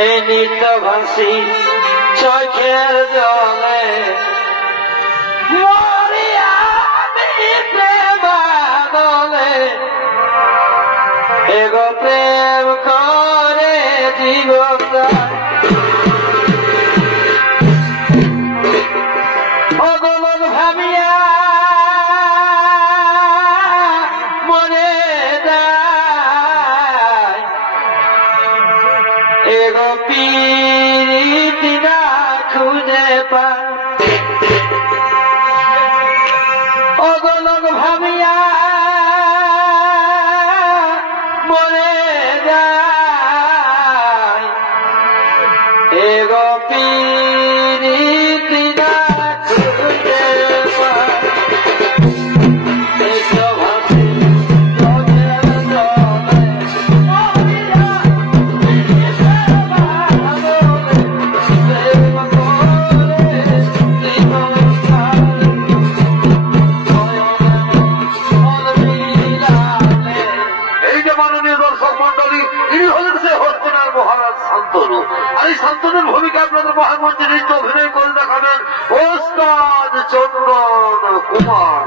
এই নিত্য ভাসি চোখের জলে মরিয়া প্রেমাদলে এগো প্রেম করে জীবন অগমন ভাবিয়া মনে যায় এগো পীড়িতি না খুঁজে পায় অগমন ভাবিয়া মনে যায় এগো পীড়িতি না খুঁজে পায় শান্তনুর ভূমিকা আপনাদের মহামন্ত্রী নৃত্য অভিনয় করে দেখাবেন ওস্তাদ চন্দন কুমার।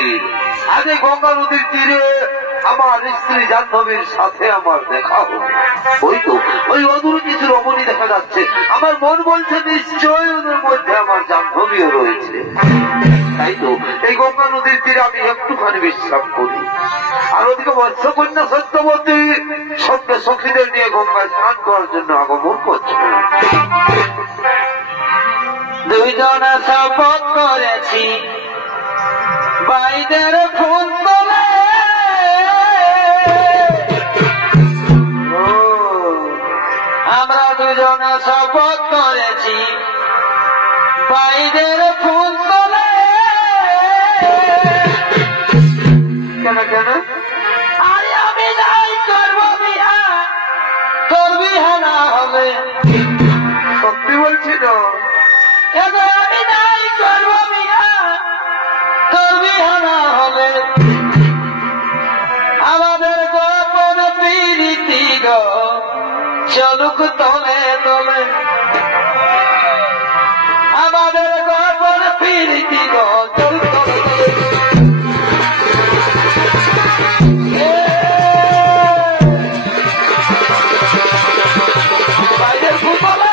দিন আজ এই গঙ্গা নদীর তীরে আমার স্ত্রী জাহ্নবীর সাথে আমার দেখা হলো। ওই তো ওই অদূর কিছু রমণী দেখা যাচ্ছে। আমার মন বলছে নিশ্চয় ওদের মধ্যে আমার জাহ্নবীও রয়েছে। তাই তো এই গঙ্গা নদীর তীরে আমি একটুখানি বিশ্রাম করি। আর ওদিকে মৎস্যকন্যা সত্যবতী সঙ্গে সখীদের নিয়ে গঙ্গায় স্নান করার জন্য আগমন করছে। দুইজনা শপথ করেছি বাইদের ফুল তোলে, আমরা দুজনা শপথ করেছি বাইদের ফুল তোলে। কেন কেন? আরে আমি নাই করবো বিয়া, তোর বিয়া না হবে। সত্যি বলছি তো? এবার আমি নাই করবো বিয়া, তোর বিয়া না হবে। আমাদের গোপন প্রীতি গো চলুক তলে তলে, আমাদের গোপন প্রীতি গো চলুক তলে তলে। বাইরের ফুটবলে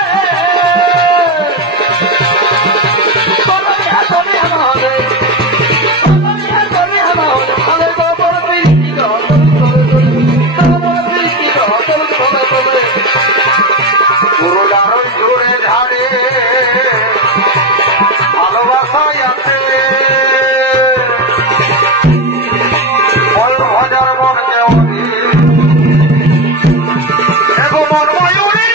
পুরো ডারল জোরে ঝাড়ে ভালোবাসায় আছে হাজার মন দেওয়ানি এবং মন ময়ূরী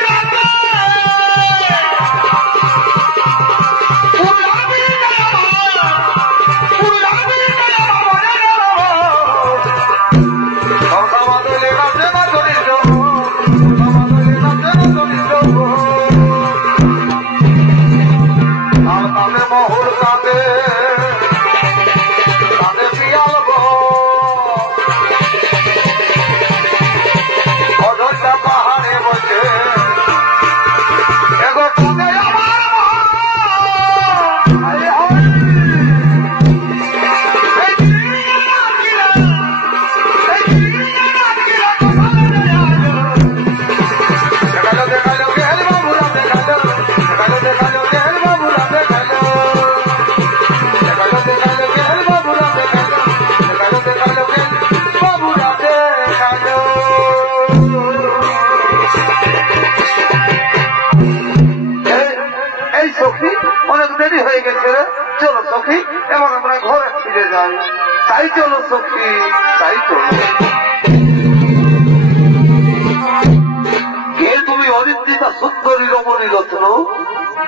চলো সখী, এবার আমরা ঘরে ফিরে যাই। তাই চলো সখী, তাই চলো। কে তুমি? অনিন্দিতা সুন্দরী রমণী রত্ন।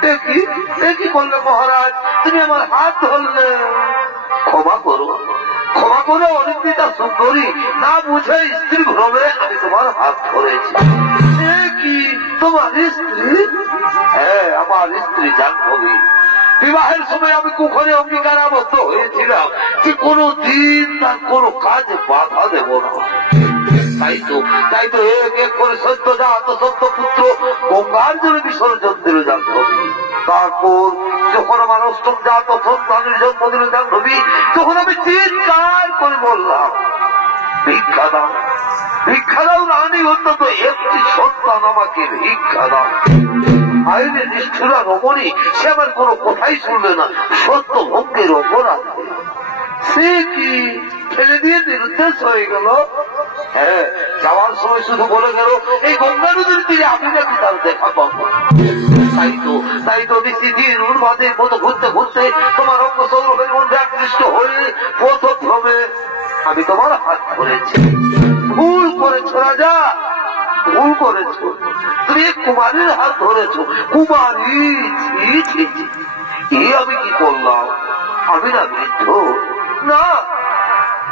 দেখি দেখি বললে মহারাজ, তুমি আমার হাত ধরলে। ক্ষমা করো, ক্ষমা করো অনিন্দিতা সুন্দরী, না বুঝে স্ত্রী ভ্রমে আমি তোমার হাত ধরেছি। কি তোমার স্ত্রী? হ্যাঁ, আমার স্ত্রী জাহ্নবী। বিবাহের সময় আমি কুখনে অঙ্গীকার আবদ্ধ হয়েছিলাম যে কোনো দিন তার কোনো কাজে বাধা দেব না। তাই তো এক এক করে সত্য জাত সত্য পুত্র গঙ্গার জন্য বিসর্জন দিল জাহ্নবী। তারপর যখন আমার অষ্টম জাত সন্তানের জন্ম দিল জাহ্নবী, তখন আমি চিৎকার করে বললাম, ভিক্ষা দাও, ভিক্ষা দাও রানী, অন্তত একটি সন্তান আমাকে ভিক্ষা দাও। আইনে নিষ্ঠুরা রমণী, সে আমার কোনো কথাই শুনবে না, সত্য ভঙ্গের অপরাধ। সে কি ফেলে দিয়ে নিরুদ্দেশ হয়ে গেল? হ্যাঁ, যাওয়ার সময় শুধু বলে গেল এই গঙ্গা নদীর তীরে আমি নাকি তার দেখা পাবো। তাই তো নিশিদিন উন্মাদের মতো ঘুরতে ঘুরতে তোমার অঙ্গ সৌরভের মধ্যে আকৃষ্ট হয়ে পথক্রমে আমি তোমার হাত ধরেছি। ভুল করেছ রাজা, ভুল করেছ। তুমি কুমারীর হাত ধরেছ। কুমারী? আমি কি করলাম? আমি না বৃদ্ধ? না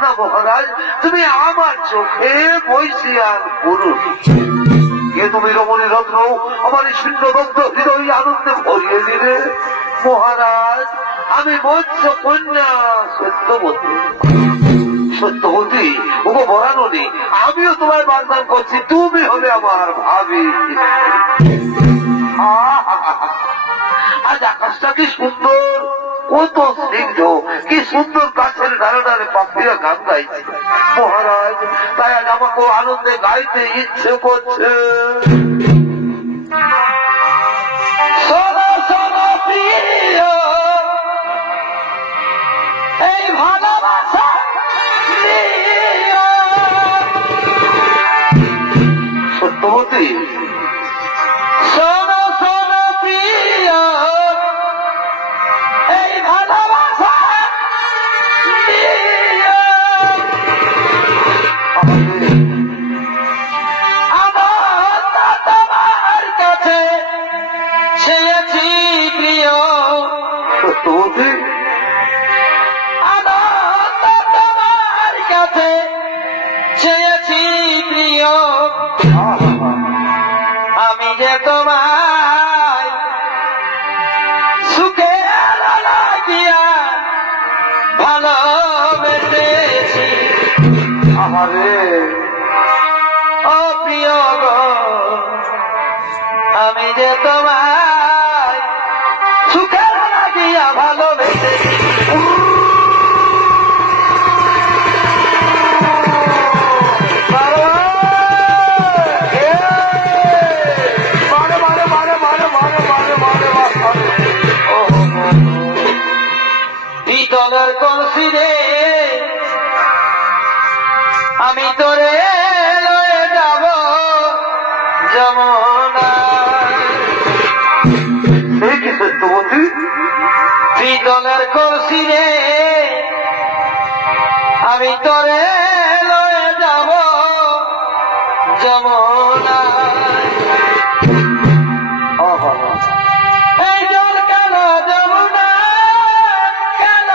না মহারাজ, তুমি আমার চোখে বৈশিয়ান পুরুষ। কে তুমি রমণী রত্ন? আমার শূন্যবদ্ধ হৃদয় আনন্দে ভরিয়ে দিলে। মহারাজ, আমি মৎস্য কন্যা সত্যবতী। সত্যবতী ওগো বরাননি, আমিও তোমার বাগদান করছি, তুমি হবে আমার ভাবি। আজ আকাশটা কি সুন্দর, কত স্নিগ্ধ, কি সুন্দর গাছের ডালে ডালে পাখিরা গান গাইছে মহারাজ। তাই আজ আমাকে আনন্দে গাইতে ইচ্ছে করছে। শোনো শোনো প্রিয়, এই ভালোবাসা সত্যবতী, শোনো শোনো প্রিয়, এই ভালোবাসা আমার তোমার কাছে চেয়েছি প্রিয়। সত্যবতী, আনন্দ তোমার কাছে চেয়েছি প্রিয়। আমি যে তোমায় সুখে লাগিয়া ভালোবেসেছি। আহারে ও প্রিয় গো, আমি যে তোমায় সুখে লাগিয়া ভালোবেসেছি। পিতলের কলসি রে আমি তোরে লয়ে যাব যমুনায়। এই কি সত্যবতী? পিতলের কলসি রে আমি তোরে লয়ে যাব যমুনায়। এই জল কেন যমুনা কেন?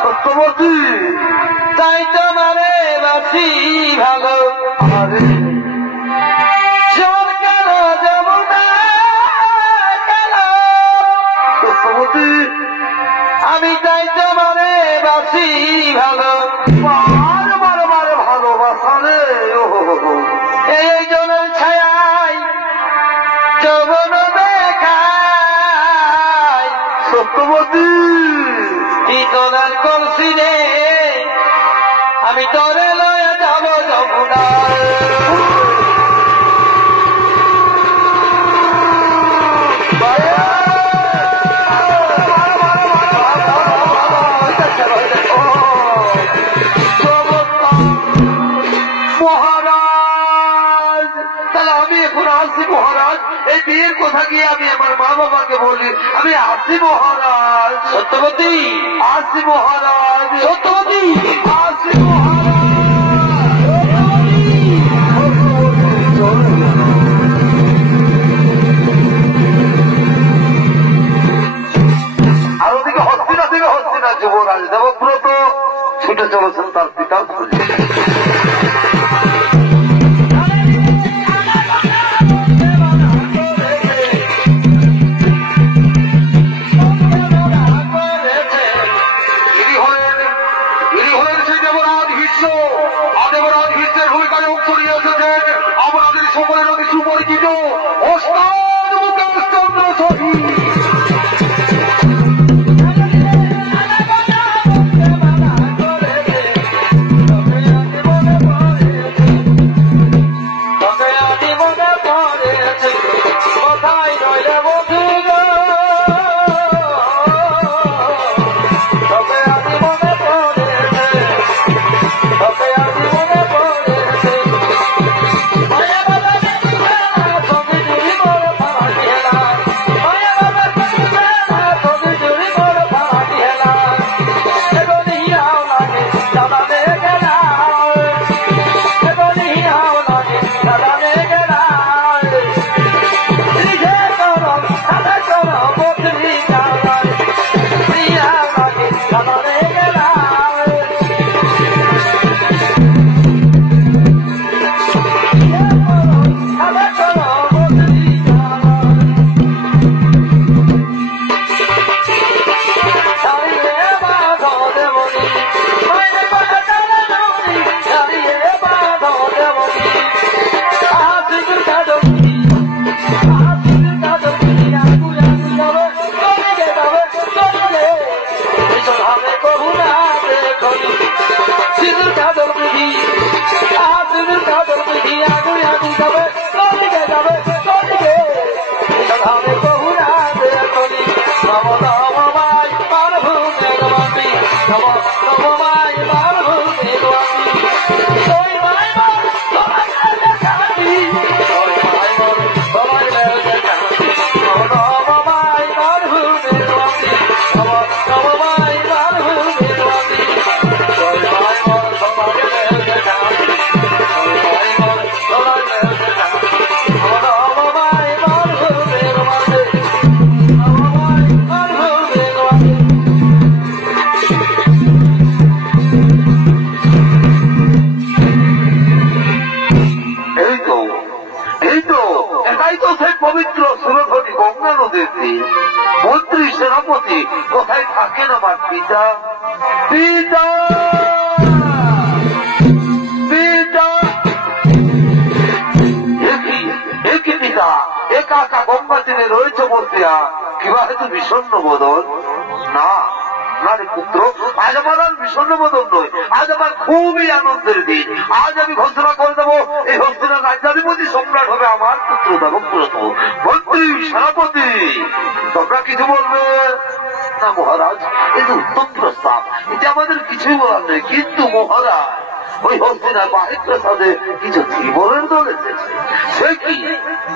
সত্যবতী, তাই তোমারে বাসি ভালো। আরে জল কেন যমুনা কেন? সত্যবতী, আমি তাই তোমারে বাসি ভালো। বারে বারে বারে ভালোবাসা রে। এই জলের ছায়ায় যৌবন দেখায়। সত্যবতী, পিতলের কলসি রে আমি তোরে লয়ে যাব যমুনায়। মহারাজ, তাহলে আমি এখন আসি মহারাজ। এই বিয়ের কথা গিয়ে আমি আমার মা বাবাকে বলি আমি আসি মহারাজ। সত্যবতী, আসি মহারাজ, সত্যবতী, আসি মহারাজ। আর ওদিকে হস্তিনা যুবরাজ দেবব্রত ছুটে চলেছেন তার পিতার খোঁজে। ইনি হলেন সেই দেবরাজ ভীষ্ম। দেবরাজ ভীষ্মের ভূমিকায় অংশ নিয়ে এসেছেন আমাদের সকলের অতি সুপরিচিত ওস্তাদ মুকেশচন্দ্র সহি। Okay, পবিত্র সুরধনী গঙ্গা নদীতে মন্ত্রী সেনাপতি কোথায় থাকেন আমার পিতা? পিতা পিতা একই পিতা একা একা গঙ্গা তীরে রয়েছে বলতিয়া কিভাবে তো বিষণ্ণ বদল? না না রে পুত্র, আজ আমার আর বিষণ্ণ বদল নয়, আজ আমার খুবই আনন্দের দিন। আজ আমি ঘোষণা করে দেবো এই হস্তিনার রাজ্যাধিপতি সম্রাট হবে আমার পুত্র দেবব্রত। মন্ত্রী সেনাপতি তোমরা কিছু বলবে না? মহারাজ এটা উত্তম প্রস্তাব, এটা আমাদের কিছুই বলার নেই, কিন্তু মহারাজ ওই হস্তিনার বাহির প্রসাদে কিছু ধীবরের দল এসেছে। সে কি?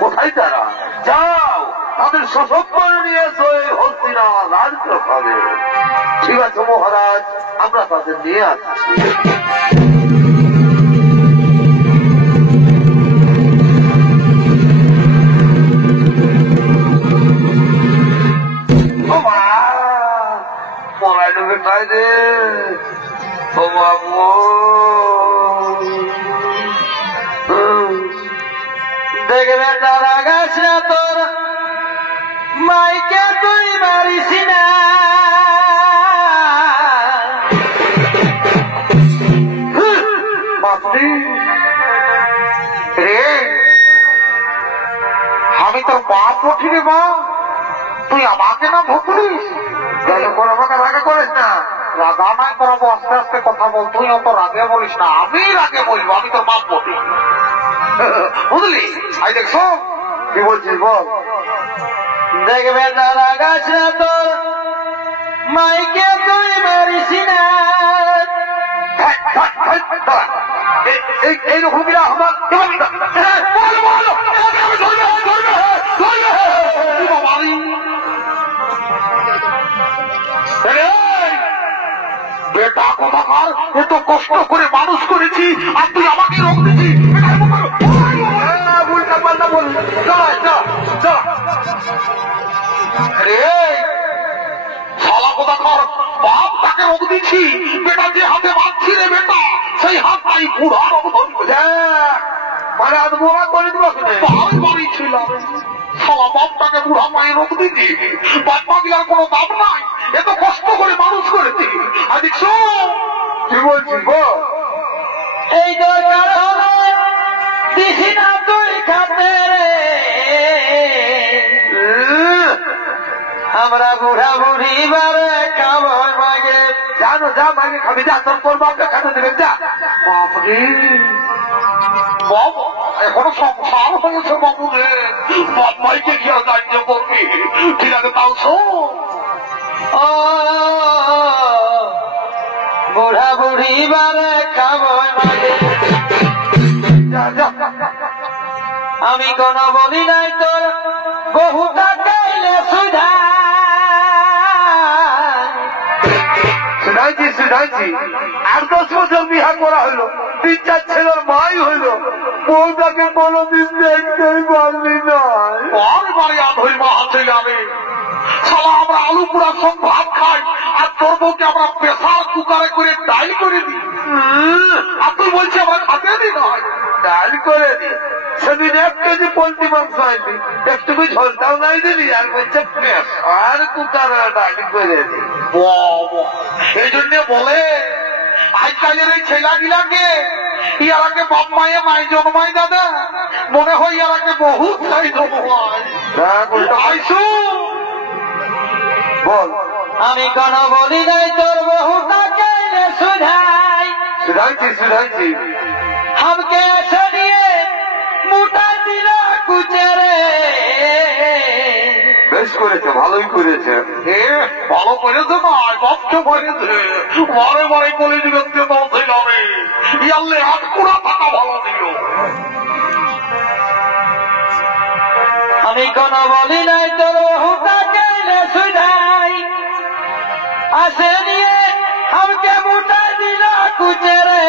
কোথায় তারা? যাও তাদের সশব্দে নিয়ে এসো এই হস্তিনা রাজপ্রসাদে। ঠিক আছে মহারাজ, আমরা তাদের নিয়ে আসছি। মোবাইল বেটাই রে ও বাবু, দেখবে তারা গাছ না তোর মাইকে তুই মারিস না। বাপরে রে, আমি তোর বাপ উঠি রে মা, তুই আমাকে না ভুকলিস? আমাকে রাগে করিস না। রাগা নাই করাবো, আস্তে আস্তে কথা বল, তুই অত রাগে বলিস না। আমি রাগে বলবো, আমি তোর বাপ বলি, বুঝলি? আই দেখছো কি বলছিস বল? দেখবে তারা গাছ না তোর মাইকে তুই মারিস না। এইরকম আমার বেটা কোথাকার, এত কষ্ট করে মানুষ করেছি আর তুই আমাকে রোগ দিচ্ছিস। উল্টা পাল্টা বল, শালা কোথাকার বাপ তাকে রোগ দিচ্ছি। বেটা যে হাতে বাঁধছি রে বেটা, সেই হাতটাই বুড়া রোগ ধরবে। মানে আজ বোড়া করে দিব বাড়ি ছিল শালা বাপটাকে বুড়া মায়ের রোগ দিচ্ছি। বাপ পাগলার কোনো দাম নাই, এত কষ্ট করে মানুষ করেছি। আর দেখছো কি বলছিস বল? এই দরকার হবে দিছি না তুই খাতে রে। আমরা বুড়া বুড়ি বারে খাবো মাগে। জানো যা মাগে খাবি, যা তোর তোর বাপকে খাতে দেবেন যা। বাপরে বাবা, এখনো সংসার হয়েছে বাবু রে, বাপ মাইকে কি আর দায়িত্ব করবি? ঠিক আছে তাও শোন, ও বুড়া বুড়ি বারে খাবো মাগে। আমি কোন বলি নাই তোর বহুটা চাইলে সুধা। শুনাইছি 8-10 বছর বিহার করা হইলো, 3-4 ছেলের মাই হইলো, বউটাকে কোনদিন দেখতেই পারলি না। বাড়ি আধই মা হাতে যাবে শালা, আমরা আলু পুরা সব ভাত খাই আর তোর বউকে আমরা প্রেসার কুকারে করে ডাল করে দিই। আর তুই বলছি আমরা খাতে দিই না, ডাল করে দিই। সেদিন 1 কেজি পোল্ট্রি মাংস আনবি, একটুকু ঝোলটাও নাই দিলি, আর বলছে প্রেসার কুকারে ডাল করে দিই। এই জন্য বলে আজকালের এই ছেলাগুলাকে ইয়ারাকে বাপ মায়ে মাই জন্মাই দাদা, মনে হয় ইয়ারাকে বহুত চাই আইসু বল। আমি কোন বলি নাই তোর বহুটা চাইলে সুধাই। শুধাইছি हमके ऐसे दिए মোটা দিলা কুচেরে। বেশ করেছে, ভালোই করেছে। ভালো করেছে না, কষ্ট করেছে। বারে বারে কলেজ করতে বলতে যাবে, ইয়ারলে হাত কুড়া থাকা ভালো দিল। আমি কোন বলি নাই তোর বহুটা চাইলে সুধাই। আসে নিয়ে हमके মোটা দিলা কুচেরে।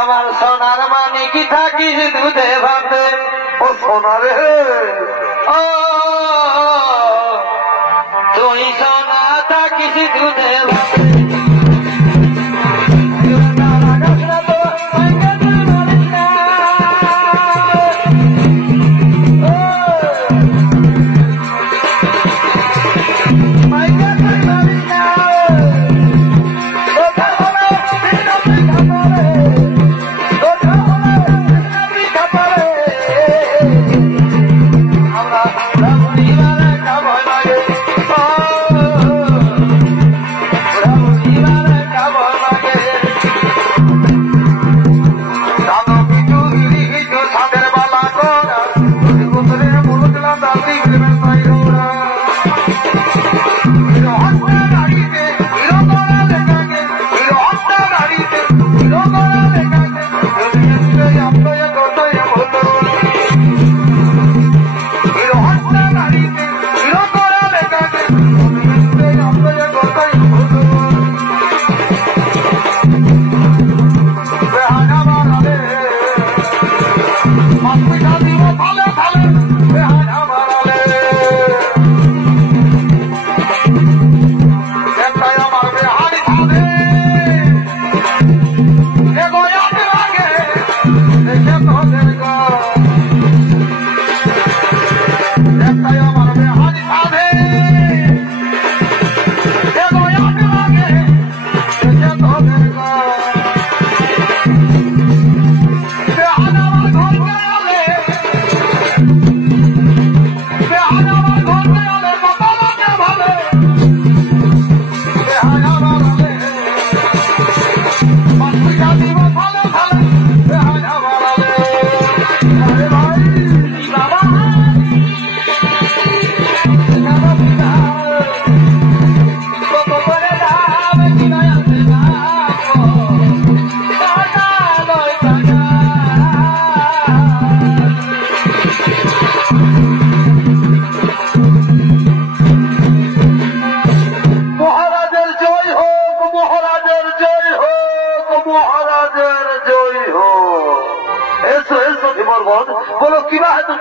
আমার সোনার মানে কি থাকিস দুধে ভাতে। ও সোনারে, ও তুই সোনা থাকিস দুধে ভাতে।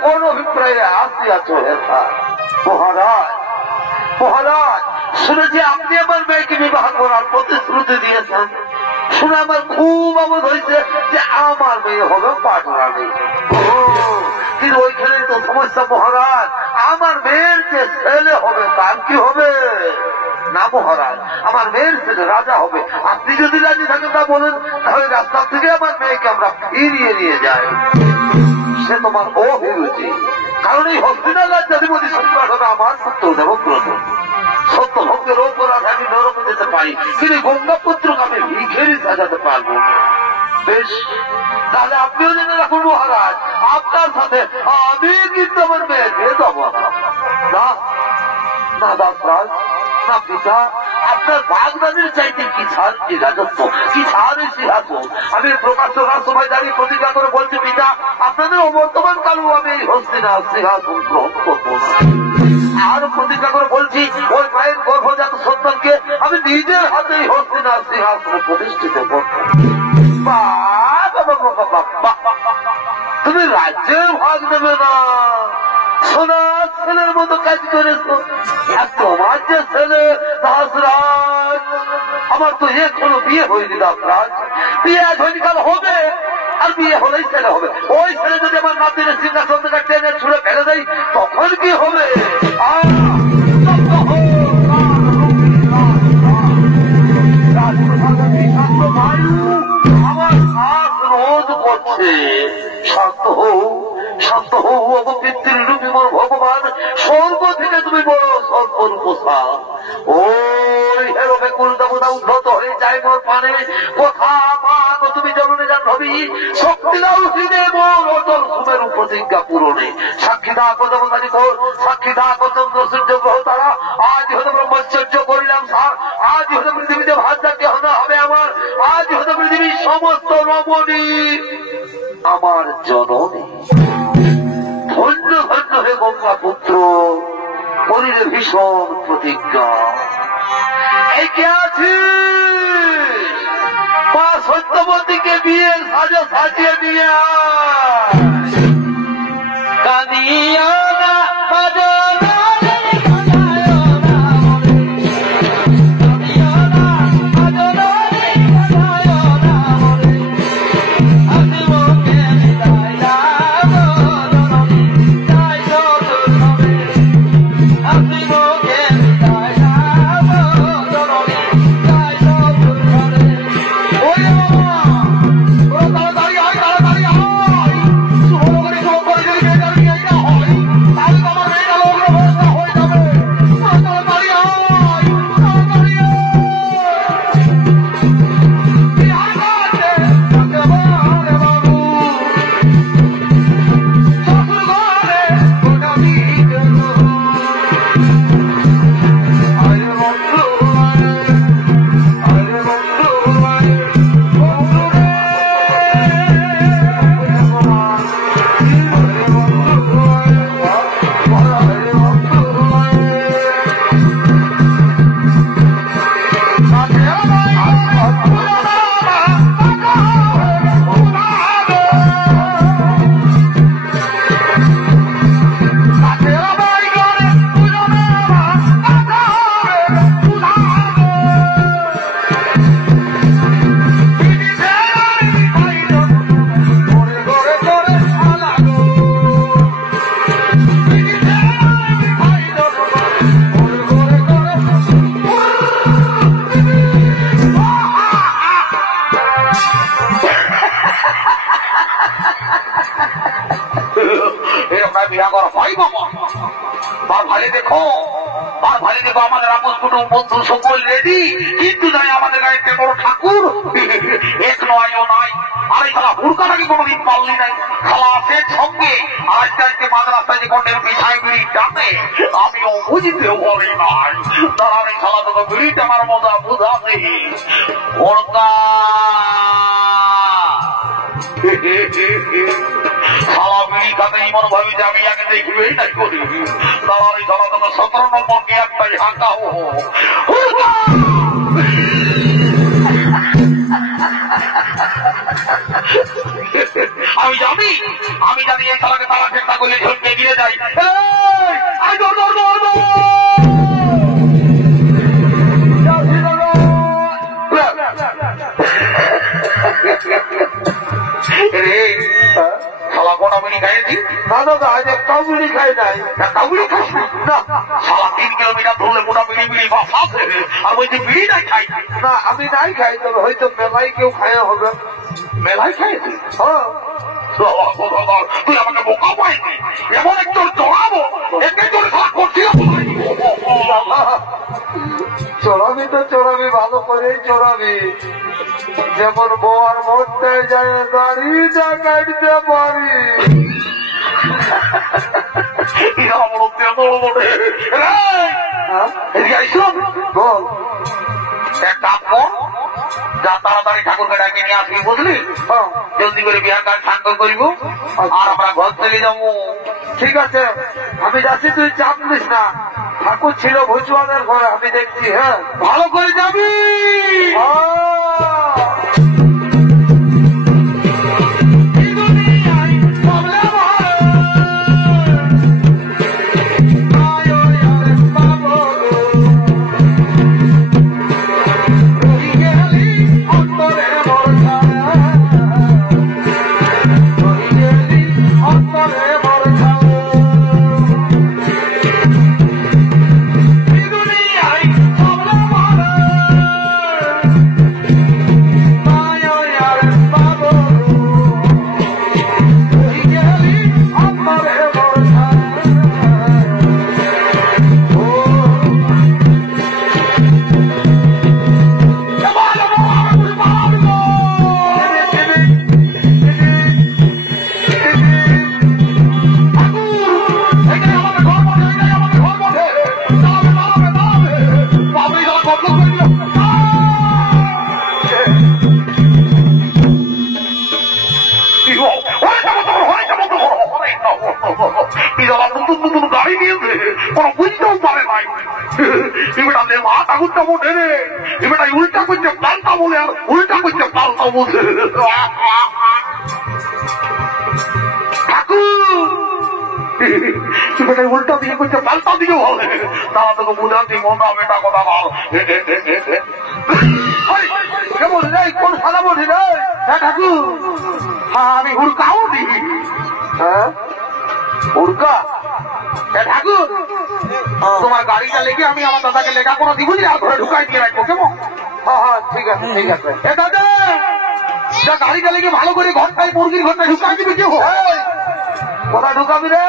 কোন অভিপ্রায়ে আসিয়াছ হে স্যার? মহারাজ, মহারাজ, শুনেছি আপনি আমার মেয়েকে বিবাহ করার প্রতিশ্রুতি দিয়েছেন। শুনে আমার খুব অবোধ হয়েছে যে আমার মেয়ে হবে পাটরানি। কিন্তু ওইখানেই তো সমস্যা মহারাজ, আমার মেয়ের যে ছেলে হবে তার কি হবে? না মহারাজ, আমার মেয়ের ছেলে রাজা হবে। আপনি যদি রাজি থাকেন তা বলেন, তাহলে রাস্তা থেকে আমার মেয়েকে আমরা ফিরিয়ে নিয়ে যাই। সে তোমার অভিরুচি, কারণ এই হস্তিনার রাজ্যাধিপতি সম্রাট আমার পুত্র দেবব্রত। সত্য ভক্তের অপরাধ আমি নরকে যেতে পারি, কিন্তু গঙ্গাপুত্রকে আমি ভিখেরি সাজাতে পারবো। বেশ, তাহলে আপনিও জেনে রাখুন মহারাজ, আপনার সাথে আমি কিন্তু আমার মেয়ে দিয়ে যাবো। না না দাসরাজ, না পিতা, আপনার বাগদানের চাইতে কি ছাড় কি রাজত্ব, কি ছাড় সিংহাসন। আমি প্রকাশ্য রাজসভায় দাঁড়িয়ে প্রতিজ্ঞা করে বলছি পিতা, আপনাদের অবর্তমান কালেও আমি এই হস্তিনার সিংহাসন গ্রহণ করবো না। আর প্রতিজ্ঞা করে বলছি, ওই মায়ের গর্ভজাত সন্তানকে আমি নিজের হাতে এই হস্তিনার সিংহাসনে প্রতিষ্ঠিত করবো। তুমি রাজ্যের ভাগ নেবে না, সোনার ছেলের মতো কাজ করেছো। আর তোমার যে ছেলে দাসরাজ, আমার তো এখনো বিয়ে হয়নি দাসরাজ। বিয়ে আজ হয়নি, কাল হবে। আর বিয়ে হলেই ছেলে হবে। ওই ছেলে যদি আমার নাতির সিংহাসন থেকে টেনে ছুড়ে ফেলে দেয়, তখন কি হবে? আমার শ্বাস রোধ করছে। শান্ত হও, শান্ত হও অপবৃত্তির মোর ভগবান। স্বর্গ থেকে তুমি বড় সর্বরূপসা। ওই হেরো বেকুল দেবতা উদ্ধত হয়ে যায় মোর পানে। কথা পাক তুমি জননে জাহ্নবী, শক্তি দাও হৃদে মোর অটল সুমেরু প্রতিজ্ঞা পূরণে। সাক্ষী থাকো দেবতারি মোর, সাক্ষী থাকো চন্দ্র সূর্য গ্রহ তারা। আজ হতে ব্রহ্মচর্য করিলাম স্যার, আজ হতে পৃথিবীতে ভাষাকে হবে আমার। আজ হতে পৃথিবীর সমস্ত রমণী আমার জননী। ধন্য ধন্য হে গঙ্গা পুত্র, করিলে ভীষণ প্রতিজ্ঞা। একে আছিস মা সত্যবতীকে বিয়ে সাজা সাজিয়ে দিয়া কাঁদিয়া না বাজনা আমাদের আপস কুটুম বন্ধু সকল রেডি, কিন্তু নাই আমাদের গায়ে বড় ঠাকুর এক নয় ও নাই। আর এই খালা হুড়কা নাকি কোনোদিন পাল্লি নাই। খালা আছে সঙ্গে আজ চাইতে মাদ্রাসায় যে কন্টের পিছায় বিড়ি টানে, আমিও বুঝতেও পারি নাই। দাঁড়ান এই খালা তোকে বিড়ি টানার মজা বুঝাতে। হুড়কা খালা বিড়ি খাতে এমন ভাবি যে আমি আগে দেখবেই নাই করি। দাঁড়ান এই খালা তোকে 17 নম্বর কি একটাই হাঁকা হো। আমি জানি এই তালাকে তালা চেষ্টা করলে ঝটকে গিয়ে যাই। শালা কোন বিড়ি খাইছি? না দাদা আজ একটাও বিড়ি খাই নাই। একটাও বিড়ি খাইছি না? শালা 3 কিলোমিটার ধরলে মোটা বিড়ি বিড়ি বাস আছে আর বলছি বিড়ি নাই খাই না। আমি নাই খাই, তবে হয়তো মেলায় কেউ খাওয়া হবে। মেলায় খাইছি? হ্যাঁ। তুই আমাকে বোকা পাইছি, এমন একজন চড়াবো একে তোর খারাপ করছিলাম। চড়াবি তো চড়াবি, ভালো করেই চড়াবি, যেমন বোয়ার মরতে যায় দাঁড়িয়ে কাটতে পারি। বল এক কাজ কর, যা তাড়াতাড়ি ঠাকুরকে ডাকিয়ে নিয়ে আসবি, বুঝলি? জলদি করে বিহার কাজ শান্ত করবো আর আমরা ঘর চলে যাবো। ঠিক আছে, আমি যাচ্ছি, তুই চাপ নিস না। ঠাকুর ছিল ভুজুয়াদের ঘরে, আমি দেখছি। হ্যাঁ, ভালো করে যাবি। গাড়ি নিয়েছে, কোনো বুঝতেও পারে নাই। এবার মা ঠাকুরটা মোটে রে, এবার উল্টা করছে পাল্টা বলে, আর উল্টা করছে পাল্টা বলছে। ঠাকুর উল্টা দিয়ে করছে পাল্টা দিকে বলে, তারা তোকে বুঝাচ্ছি মন বেটা কথা বল। কোন সাদা বলি রে? হ্যাঁ ঠাকুর, হ্যাঁ আমি হুড়কাও দিই। হ্যাঁ হুড়কা? ঠাকুর তোমার গাড়িটা লেগে আমি আমার দাদাকে লেখাপড়া দিব, আর ঘরে ঢুকাই দিয়ে রাখবো, কেমন? হ্যাঁ হ্যাঁ ঠিক আছে ঠিক আছে। দাদা গাড়িটা লেগে ভালো করে ঘরটায় মুরগির ঘরটা ঢুকাই দিবি। কেউ কোথায় ঢুকাবি রে?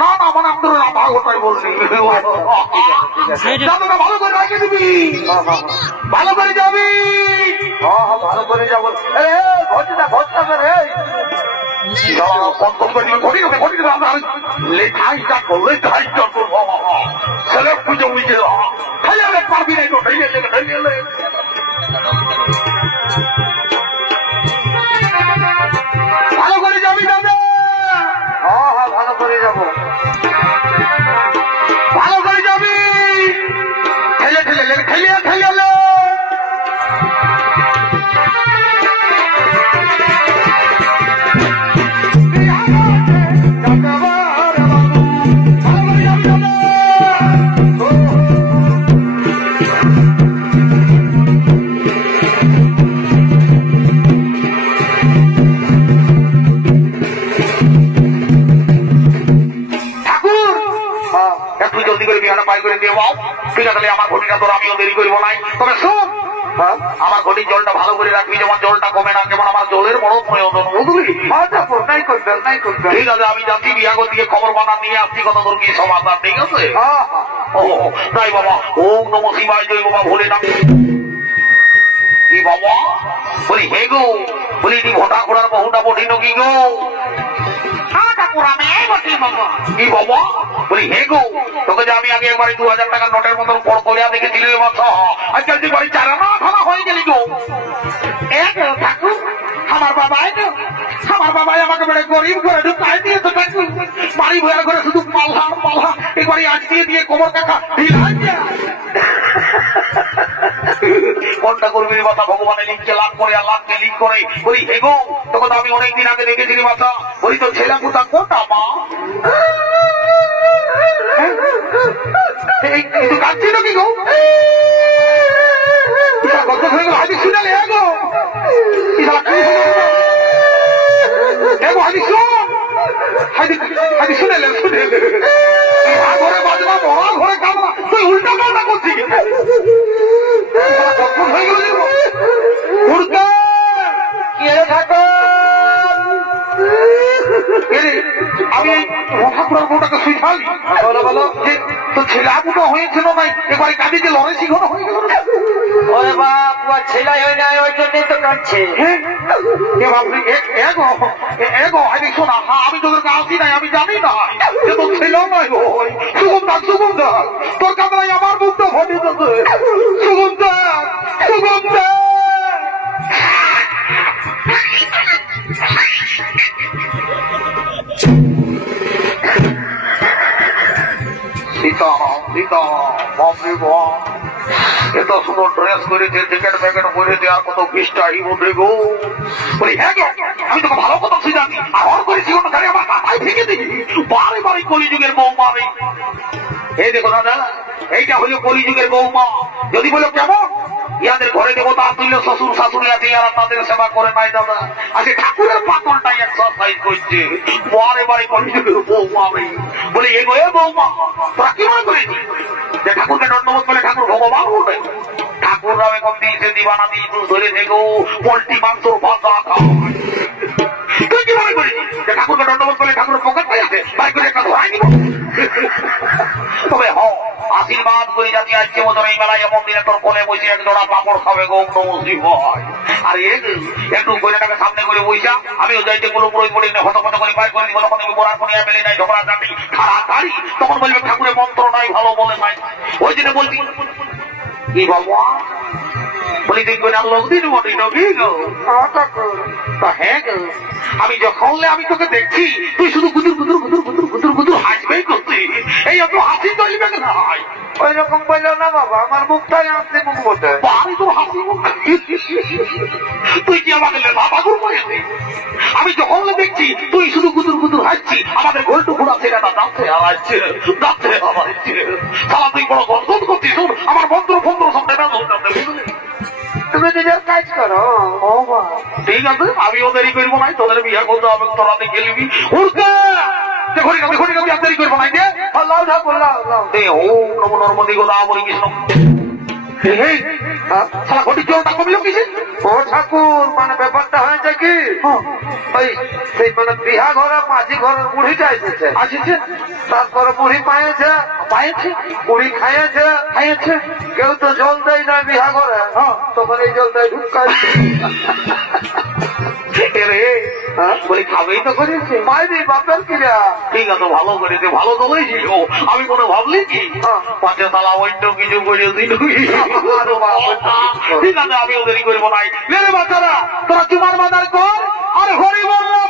না না মানে আমাদের রান্না ঘরটাই বললি। দাদাটা ভালো করে রাখে দিবি, ভালো করে যাবি। হ্যাঁ হ্যাঁ ভালো করে যাবো। ঘরটা ঘরটা রে ছেলে পুজো বুঝে খেলে পারবি না, ভালো করে যাবি দাদা। হ্যাঁ হ্যাঁ ভালো করে যাবো, ভালো করে যাবি। খেলে খেলে খেলে খেলে আমার ঘটিটা তোর আমিও দেরি করবো নাই। তবে শোন, আমার ঘটির জলটা ভালো করে রাখবি, যেমন জলটা কমে না, যেমন আমার জলের বড় প্রয়োজন, বুঝলি? ঠিক আছে, আমি যাচ্ছি বিয়াগর দিকে খবর বানা নিয়ে আসছি, কত তোর কি সমাচার। ঠিক আছে? ও তাই বাবা, ওম নম শিবায়, জয় বাবা ভোলে না। কি বাবা বলি? হে গো বলি, নি ভোটা ঘোড়ার বহুটা বঠিন কি গো? কি বাবা বলি? হে গো তোকে যে আমি আগে একবারে 2000 টাকার নোটের মতন পড় করিয়া দেখেছিলি, আজকাল তুই বাড়ি চারা না খাওয়া হয়ে গেলি গো। ঠাকুর আমার বাবাই আমাকে বড় গরিব করে ঢুকাই দিয়েছে ঠাকুর। বাড়ি ভরা করে শুধু পাল্লা পাল্লা, একবারে আজ দিয়ে দিয়ে কোমর কাকা ঢিলাই। কোনটা করবি মাথা ভগবানের লিঙ্কে লাভ করে আর লাভকে লিঙ্ক করে বলি হেগো তখন আমি অনেকদিন আগে দেখেছিলি মাথা বলি তো ছেলে কোথা কোনটা মা কাঁদছি না কি গো গল্প হয়ে গেল হাজি শুনালে হেগো হাজি শোন হাজি শুনেলে ঘরে বাজনা মরা ঘরে কামনা তুই উল্টা পাল্টা করছিস হয়ে গেল আমি ঠাকুরের বউটাকে শুধালি বলো যে তো ছেলে আগুটা হয়েছিল নাই এবারে কাঁদিতে লড়াই শিখানো হয়ে গেল ওরে বাবা ছেলে হয়ে যায় ওই জন্যই তো কাঁদছে আমি তোদেরকে আসি নাই আমি জানি না যে তোর ছেলেও নাই সুগন্ধা সুগন্ধা তোর কামড়াই আমার মুখটা ফটেছে সুগন্ধা সুগন্ধা সীতারাম সীতারাম বাপরে বাপ এত সুন্দর ড্রেস করেছে জ্যাকেট প্যাকেট পরে দেওয়ার কত বিশটা ইমোটে গো বলি হ্যাঁ গো আমি তোকে ভালো কথা শিখাচ্ছি আর অন করেছি অন্য গাড়ি আমার মাথায় ভেঙে দিই বারে বারে কলিযুগের বৌমা আমি এই দেখো দাদা এইটা হলো কলিযুগের বৌমা যদি বলো কেমন ইয়াদের ঘরে দেবতা তুল্য শ্বশুর শাশুড়ি আছে ইয়ারা তাদের সেবা করে নাই দাদা আজকে ঠাকুরের পাতলটাই এক্সারসাইজ করছে বারে বারে কলিযুগের বৌমা আমি বলি এগো এ বৌমা তোরা কি মনে করেছিস যে ঠাকুরকে দণ্ডবোধ করে ঠাকুর ভগবান উঠে ঠাকুররাও এখন দিয়েছে দিবানা দিয়ে ধরে থেকো পোল্ট্রি মাংসর ভাষা খাওয়ায় তুই কি মনে করিস যে ঠাকুরকে দণ্ডবোধ করলে ঠাকুরের পকেট পাইছে বাড়ি করে একটা ধরাই দিব তবে আশীর্বাদ করে যাতে আজকে মতন এই মেলায় এমন দিনে তোর কোলে বসে এক জোড়া পাপড় খাবে গো নমস্তি হয় আর একটু গয়নাটাকে সামনে করে বইসা আমিও যাইতে গুলো পুরোই পড়ি হত কত করে পাই করে দিব তখন আমি বোরার কোনিয়া মেলে নাই ঝগড়া কাটি খাড়া গাড়ি তখন বলবে ঠাকুরের মন্ত্র নাই ভালো বলে নাই ওই জন্য বলছি কি বাবা বলি দেখবেন আর লোক দিন বলি নবী গো হ্যাঁ গো আমি যখন আমি তোকে দেখছি তুই শুধু গুদুর গুদুর গুদুর গুদুর গুদুর গুদুর হাসবেই করছি এই অত হাসি চলবে না ওই রকম বললো না বাবা আমার মুখটাই আসছে মুখ বটে বাড়ি তোর হাসি মুখ তুই কি আমাকে বাবা গুরু করেছি আমি যখন দেখছি তুই শুধু গুদুর গুদুর হাসছি আমাদের গোলটু ঘোড়া ছেলেটা দাঁতে হারাচ্ছে সালা তুই বড় গল্প করছিস আমার বন্ধু ফন্দ্র সব নেতা বুঝলি তুমি নিজের কাজ করো ঠিক আছে আমি ওদেরই করবো নাই তোদের বিয়ে করতে হবে তোরা গেলিবি উড়তে দেরি করবো নাই দে ওম নমো নর্মদে গোদাবরী কৃষ্ণ সালা ঘটির জলটা কমিল কিসে ও ঠাকুর মানে ব্যাপারটা হয়েছে কি ওই সেই মানে বিহা ঘরে মাঝি ঘরের মুড়িটা এসেছে আসিছে তারপরে মুড়ি পাইছে মুড়ি খাইয়েছে কেউ তো জল দেয় না বিহা ঘরে তখন এই জলটাই ঢুকাইছে বলি খাবেই তো করেছে মাইরি বাপের কিরা ঠিক আছে ভালো করেছে ভালো তো হয়েছিল আমি মনে ভাবলি কি পাঁচে তালা অন্য কিছু করেছি ঠিক আছে আমি ওদেরই করবো নাই রে বাচ্চারা তোরা চুমার বাজার কর আর হরি বলবো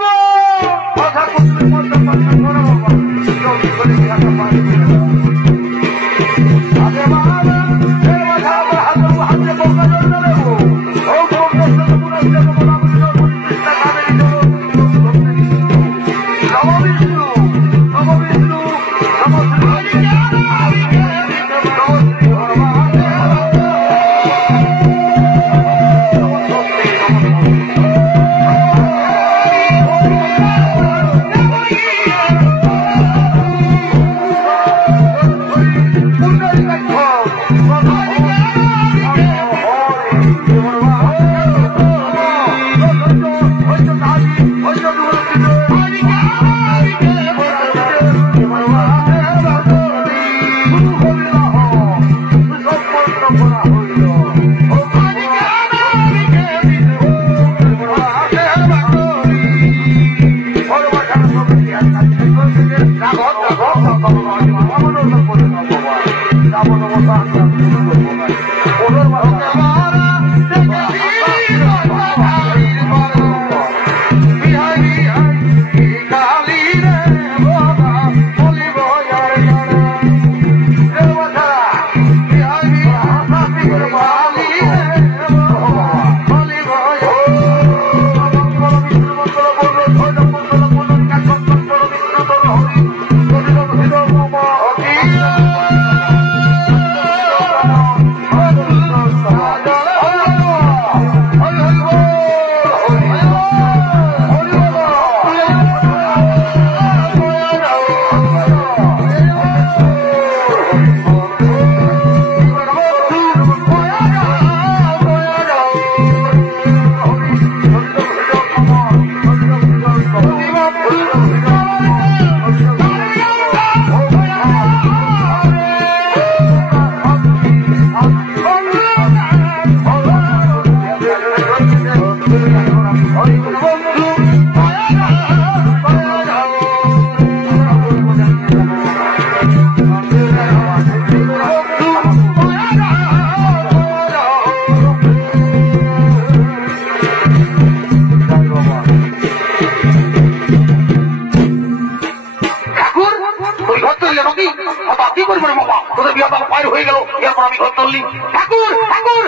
বললি ঠাকুর ঠাকুর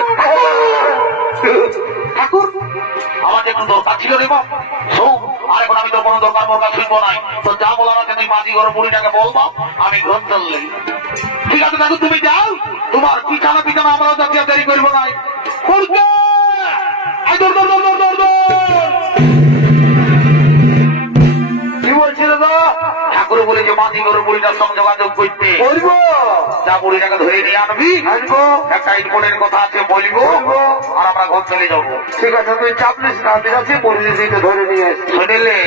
ঠাকুর আমার একটু দরকার ছিল রে বাপ শোন আর এখন আমি তো কোনো দরকার মরকার শুনবো নাই তো যা বলার আছে তুই মাঝি ঘর বুড়িটাকে বলবা আমি ঘর চললে ঠিক আছে ঠাকুর তুমি যাও তোমার পিছানা পিছানা আমরা যাতে দেরি করবো নাই কি বলছিল ঠাকুর বলে যে মাঝি ঘর বুড়িটার সঙ্গে যোগাযোগ করতে বলবো যা বুড়িটাকে ধরে নিয়ে আনবি আসবো একটা ইম্পর্টেন্ট কথা আছে বলবো আর আমরা ঘর চলে যাবো ঠিক আছে তুই চাপলিস না ঠিক আছে পরিস্থিতিকে ধরে নিয়ে আসি শুনিলে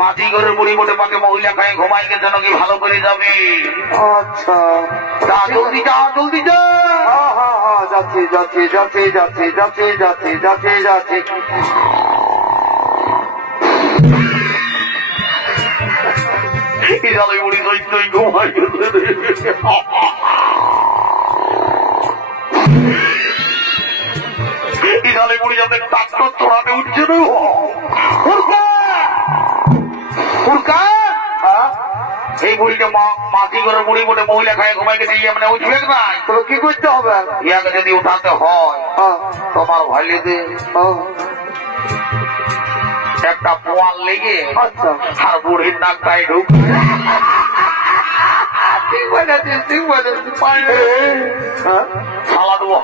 মাঝি ঘরের বুড়ি মোটে পাকে মহিলা খায় ঘুমাইকে যেন কি ভালো করে যাবি আচ্ছা যা জলদি যা জলদি যা হ্যাঁ হ্যাঁ যাচ্ছি যাচ্ছি যাচ্ছি যাচ্ছি যাচ্ছি যাচ্ছি যাচ্ছি যাচ্ছি ইজালে বুড়ি দৈত্যই ঘুমাই ইজালে বুড়ি যাতে ডাক্তার চড়াতে উঠছে না এই বুড়িকে মাঝি করে বুড়ি বলে মহিলা খায় ঘুমাইকে দিয়ে মানে উঠবে নাই তো কি করতে হবে ইয়াকে যদি উঠাতে হয় তোমার ভাইলিতে একটা পোয়াল লেগে আচ্ছা আর বুড়ির নাকটাই ঢুক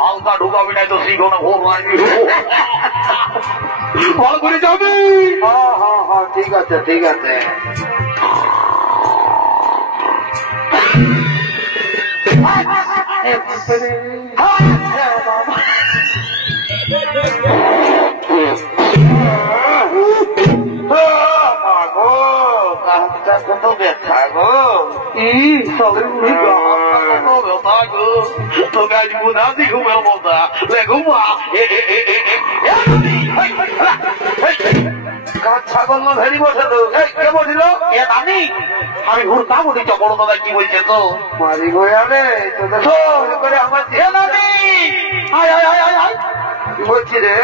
হালকা ঢুকাবি নাই তো শিখো না ভোর ভালো করে যাবি হ্যাঁ ঠিক আছে ঠিক আছে কত ব্যথা গো তোকে আজ বুঝাছি ঘুমের মজা ঘুমা ছাগল না ভেরি বসে তো কে বলিল আমি ঘুরতা বলি বড় দাদা কি বলছে তো মারি গোয়ালে করে আমার কি বলছি রে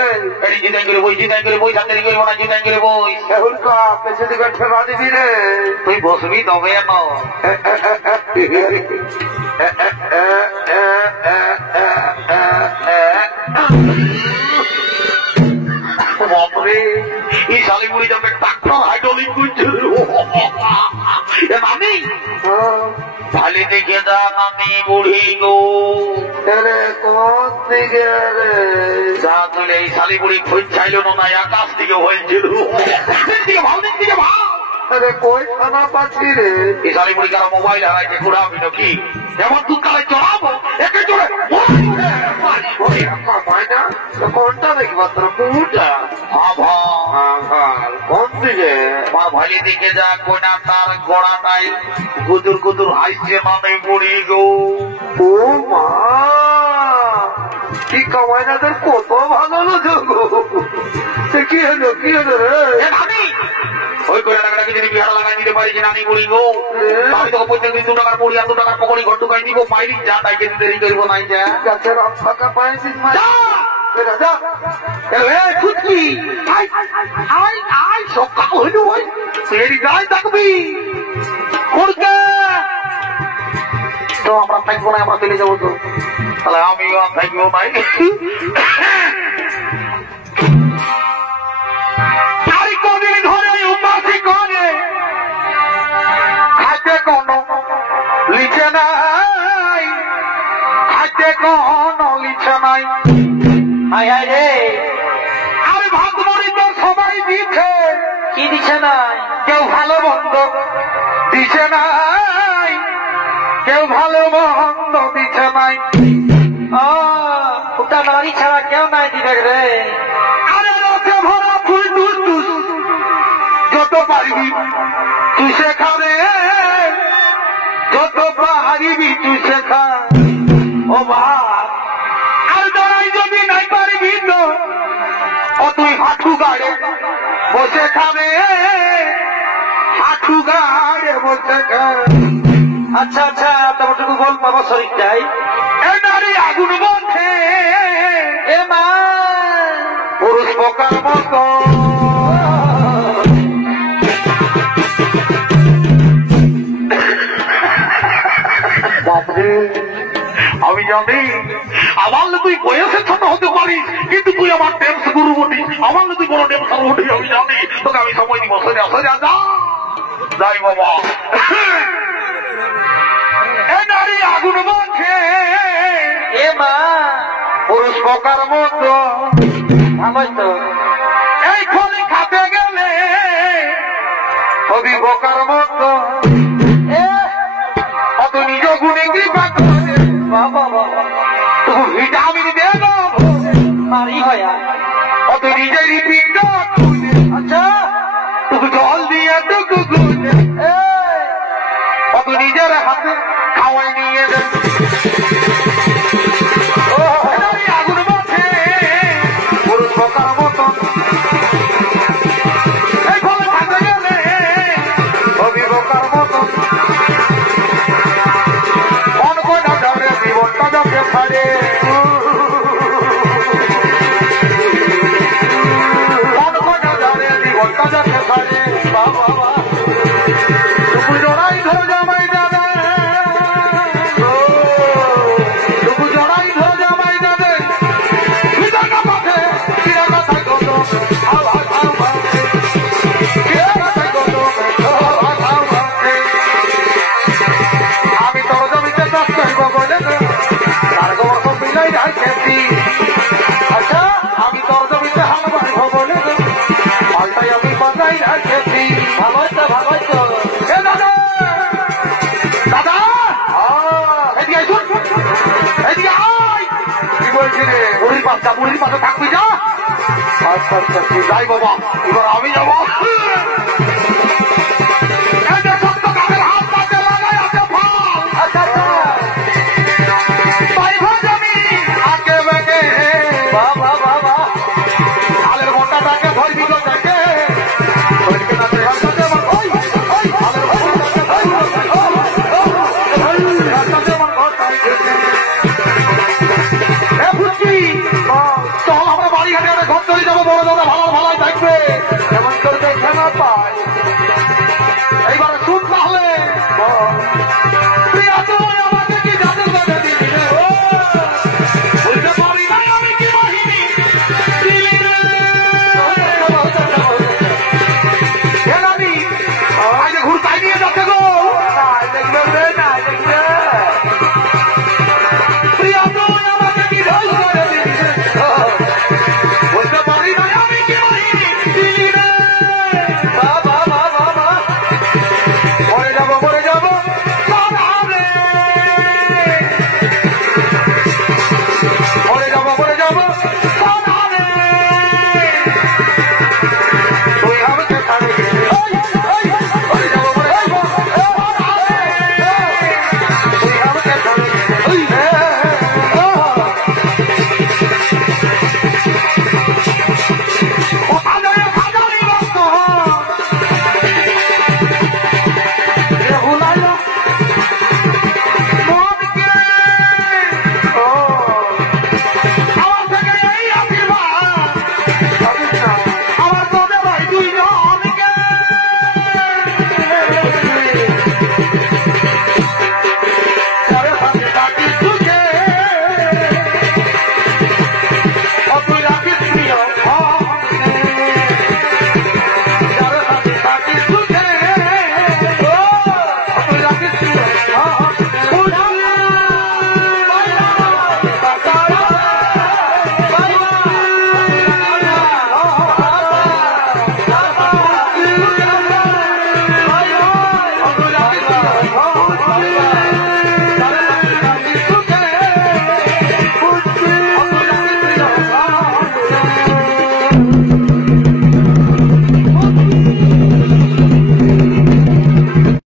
জিদাই করে বই জিদাই করে বই সামনে করবো না জিদাই করে বই এখন পেছনে দিকে ঠেলা দিবি রে তুই বসবি তবে বাপরে এই শালিগুড়ি যাবে ডাক্তার হাইড্রোলিক করছে নানি ভালি দেখে যা নানি বুড়ি গো কোন দিকে যা তুলে এই শালিগুড়ি খোঁজ চাইল না আকাশ দিকে হয়েছিল ভালো দিক দিকে ভালো কই খানা পাচ্ছি রে এই শালিগুড়ি কারো মোবাইল হারাইছে ঘুরাবি নাকি এমন দুধ কালে চড়াবো একে চড়ে কোনটা দেখি মাত্র কোনটা কোন দিকে আমার ভালি দিকে যা কোনা তার গোড়াটাই গুদুর গুদুর হাইছে মানে বুড়ি গো ও মা কি কামাই না তোর কত ভালো গো কি হলো রে ওই করে টাকাটাকে যদি বিহার লাগাই দিতে পারি যে নানি বুড়ি গো আমি তোকে প্রত্যেকদিন 2 টাকার পড়ি আর 2 টাকার পকড়ি ঘর ঢুকাই দিব বাইরে যা তাই কিন্তু দেরি করবো নাই যা গাছের ফাঁকা পাইছিস সকাল হইল ওই গায়ে থাকবি তো আমরা থাকবো না আমরা চলে যাবো তো তাহলে আমিও থাকবো নাই কদিন ধরে উপাসি করে খাইতে কোনো লিখে নাই খাইতে কোনো লিখে নাই আমি ভাবমরি তো সবাই দিচ্ছে কি দিচ্ছে নাই কেউ ভালো মন্দ দিচ্ছে নাই কেউ ভালো মন্দ দিচ্ছে নাই ওটা নারী ছাড়া কেউ নাই দিবে রে আরে রসে ভরা ফুল টুস যত পারবি তুই শেখাবে যত পারবি তুই শেখা ও বাপ আর দাঁড়াই যদি নাই পারবি তো ও তুই হাঁটু গাড়ে বসে খাবে হাঁটু গাড়ে বসে খাবে আচ্ছা আচ্ছা তোমারটুকু বল বাবা শরীর চাই এ নারী আগুন বলছে এ মা পুরুষ পোকার মতো বাপরে আমি জানি আমার তুই বয়সে ছোট হতে পারিস, কিন্তু তুই আমার ডেন্স গুরু বটি, আমার তুই বড় ডেন্সার বটি। আমি জানি তোকে আমি সময় দিব। সোজা সোজা যা, যাই বাবা। এ নারী আগুন মাখে এ মা পুরুষ পোকার মতো, আমার তো এই খলি খাতে গেলে হবি বোকার মতো। অত নিজ গুণে কি বাবা বাবা তবু ভিটামিন দেব মারি হয় অত নিজেরই পিঠটা আচ্ছা তবু জল দিয়ে টুকু গুলে অত নিজের হাতে খাওয়াই নিয়ে দেব। আগুন মাঠে পুরুষ বোকার মতো, এই ফল খাতে গেলে হবি বোকার মতো। অনকটা ধরে জীবনটা যাকে ছাড়ে, অনকটা ধরে জীবনটা যাকে ছাড়ে। বাবা টুকু জড়াই ধরে জামাই যাবে, টুকু জড়াই ধরে জামাই যাবে। পিতাকা মাঠে কিরা কথায় কত আওয়াজ আওয়াজ, কিরা কথায় কত আওয়াজ আওয়াজ। আমি তোর জমিতে চাষ করবো বলে তার গর্ব মিলাই রাখেছি। আচ্ছা আমি তোর জমিতে হাল বাড়বো বলে পাল্টাই আমি বাজাই রাখেছি। ভাবাইতো ভাবাইতো এ দাদা দাদা এদিকে আইসুন, এদিকে আয়। কি বলছি রে? বুড়ির পাশে থাকবি যা। আচ্ছা আচ্ছা ঠিক যাই বাবা, এবার আমি যাবো। আচ্ছা আচ্ছা বাবা বাবা আলের মোটাটাকে ধরবি তো তাকে ধরবি না তো রাস্তাতে আমার ওই ওই আলের রাস্তাতে আমার ঘর চাইছে। এ বুঝছি চল আমরা বাড়ি ঘাটে ঘর চলে যাবো। বড় দাদা ভালো ভালোই থাকবে, এমন করে দেখে না পাই।